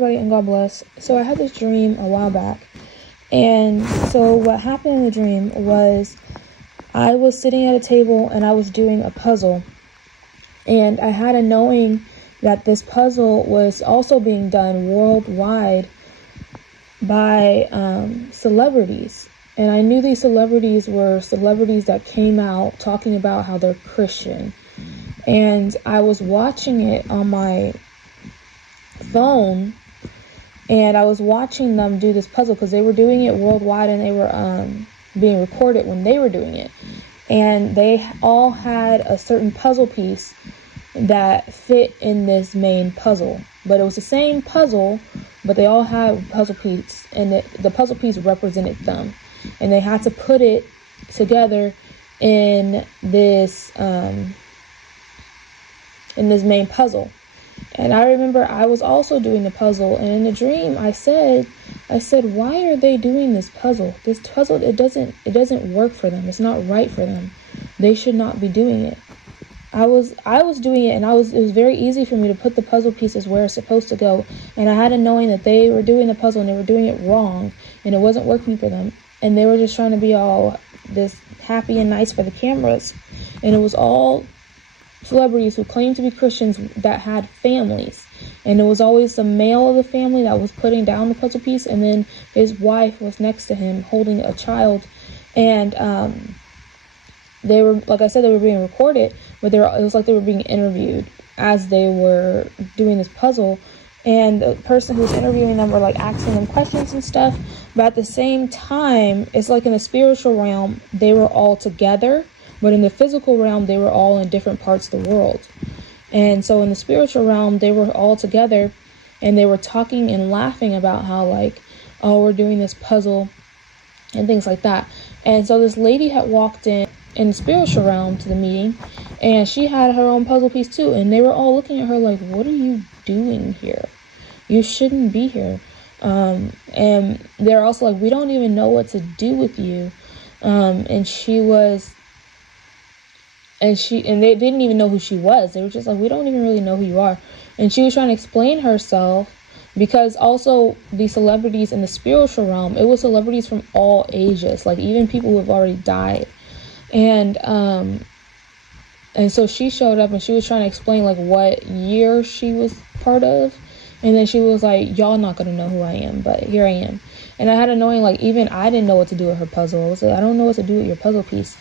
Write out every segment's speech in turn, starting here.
everybody, and God bless. So I had this dream a while back, and so what happened in the dream was I was sitting at a table and I was doing a puzzle, and I had a knowing that this puzzle was also being done worldwide by celebrities. And I knew these celebrities were celebrities that came out talking about how they're Christian. And I was watching it on my phone, and I was watching them do this puzzle because they were doing it worldwide, and they were being recorded when they were doing it. And they all had a certain puzzle piece that fit in this main puzzle. But it was the same puzzle, but they all had a puzzle piece, and the puzzle piece represented them. And they had to put it together in this main puzzle. And I remember I was also doing the puzzle, and in the dream I said, why are they doing this puzzle? This puzzle, it doesn't work for them. It's not right for them. They should not be doing it. I was doing it, and it was very easy for me to put the puzzle pieces where it's supposed to go. And I had a knowing that they were doing the puzzle and they were doing it wrong, and it wasn't working for them. And they were just trying to be all this happy and nice for the cameras. And it was all celebrities who claimed to be Christians that had families. And it was always the male of the family that was putting down the puzzle piece, and then his wife was next to him holding a child. And they were, like I said, they were being recorded, but it was like they were being interviewed as they were doing this puzzle. And the person who was interviewing them were like asking them questions and stuff. But at the same time, it's like in the spiritual realm, they were all together. But in the physical realm, they were all in different parts of the world. And so in the spiritual realm, they were all together, and they were talking and laughing about how, like, oh, we're doing this puzzle and things like that. And so this lady had walked in the spiritual realm to the meeting, and she had her own puzzle piece too. And they were all looking at her like, what are you doing here? You shouldn't be here. And they're also like, we don't even know what to do with you. And they didn't even know who she was. They were just like, we don't even really know who you are. And she was trying to explain herself, because also the celebrities in the spiritual realm, it was celebrities from all ages, like even people who have already died. And so she showed up, and she was trying to explain like what year she was part of. And then she was like, y'all not going to know who I am, but here I am. And I had a knowing, like, even I didn't know what to do with her puzzle. I was like, I don't know what to do with your puzzle piece.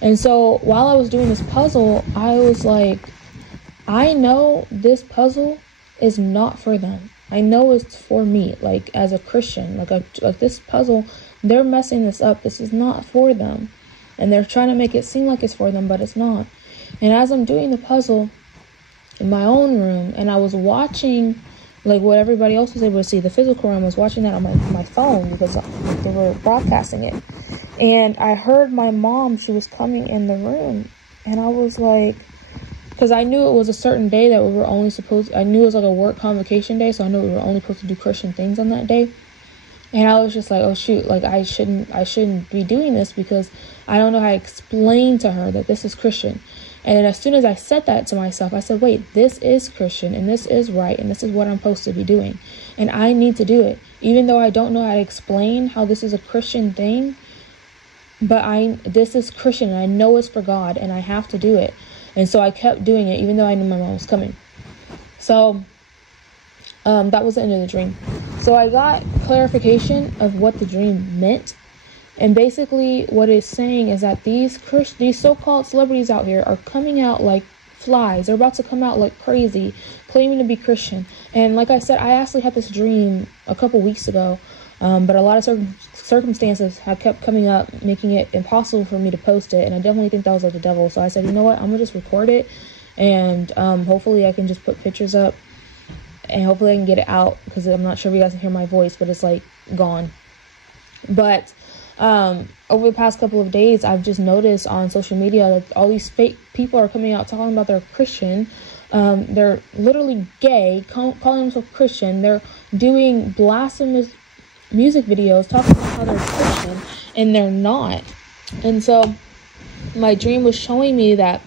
And so while I was doing this puzzle, I was like, I know this puzzle is not for them. I know it's for me, like as a Christian, like this puzzle, they're messing this up. This is not for them. And they're trying to make it seem like it's for them, but it's not. And as I'm doing the puzzle in my own room, and I was watching like what everybody else was able to see, the physical realm, was watching that on my phone because they were broadcasting it. And I heard my mom, she was coming in the room, and I was like, because I knew it was a certain day that we were only supposed, I knew it was like a work convocation day, so I knew we were only supposed to do Christian things on that day. And I was just like, oh shoot, like I shouldn't be doing this, because I don't know how to explain to her that this is Christian. And then as soon as I said that to myself, I said, wait, this is Christian, and this is right, and this is what I'm supposed to be doing, and I need to do it, even though I don't know how to explain how this is a Christian thing. But this is Christian, and I know it's for God, and I have to do it. And so I kept doing it, even though I knew my mom was coming. So that was the end of the dream. So I got clarification of what the dream meant. And basically what it's saying is that these so-called celebrities out here are coming out like flies. They're about to come out like crazy, claiming to be Christian. And like I said, I actually had this dream a couple weeks ago. But a lot of circumstances have kept coming up, making it impossible for me to post it. And I definitely think that was like the devil. So I said, you know what? I'm going to just record it. And hopefully I can just put pictures up. And hopefully I can get it out, because I'm not sure if you guys can hear my voice, but it's like gone. But over the past couple of days, I've just noticed on social media that all these fake people are coming out talking about they're Christian. They're literally gay, calling themselves Christian. They're doing blasphemous music videos talking about how they're Christian, and they're not. And so my dream was showing me that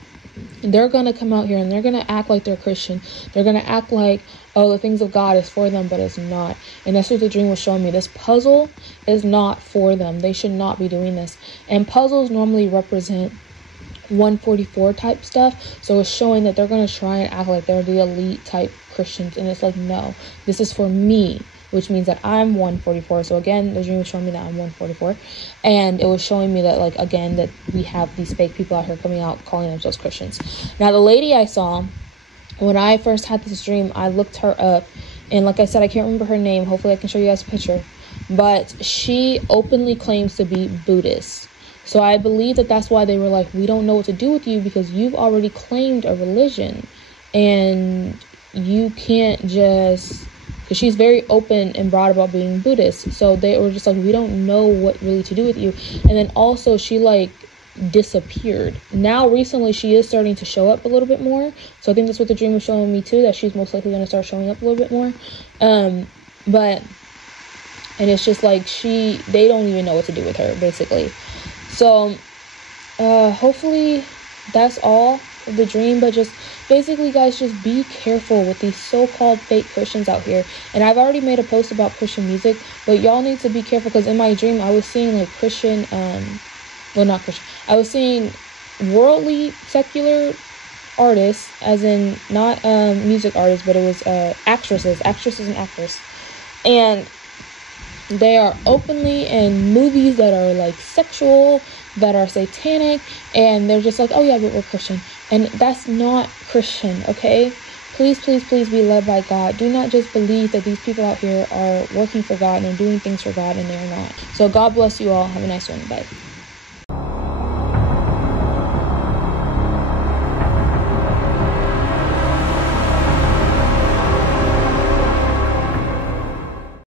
they're going to come out here and they're going to act like they're Christian. They're going to act like oh, the things of God is for them, but it's not. And that's what the dream was showing me. This puzzle is not for them. They should not be doing this. And puzzles normally represent 144 type stuff, so it's showing that they're going to try and act like they're the elite type Christians, and it's like, no, this is for me, which means that I'm 144. So again, the dream was showing me that I'm 144, and it was showing me that, like, again, that we have these fake people out here coming out calling themselves Christians. Now, the lady I saw when I first had this dream, I looked her up, and like I said, I can't remember her name. Hopefully I can show you guys a picture, but she openly claims to be Buddhist. So I believe that that's why they were like, we don't know what to do with you, because you've already claimed a religion, and you can't just, because she's very open and broad about being Buddhist. So they were just like, we don't know what really to do with you. And then also she like disappeared. Now recently she is starting to show up a little bit more. So I think that's what the dream was showing me too, that she's most likely going to start showing up a little bit more. And it's just like they don't even know what to do with her, basically. So hopefully that's all of the dream, but just basically, guys, just be careful with these so-called fake Christians out here. And I've already made a post about Christian music, but y'all need to be careful, because in my dream I was seeing like Christian, not Christian, I was seeing worldly secular artists, as in not music artists, but it was actresses and actors, and they are openly in movies that are like sexual, that are satanic, and they're just like, oh yeah, but we're Christian. And that's not Christian, okay? Please, please, please be led by God. Do not just believe that these people out here are working for God and doing things for God, and they're not. So God bless you all. Have a nice one. Bye.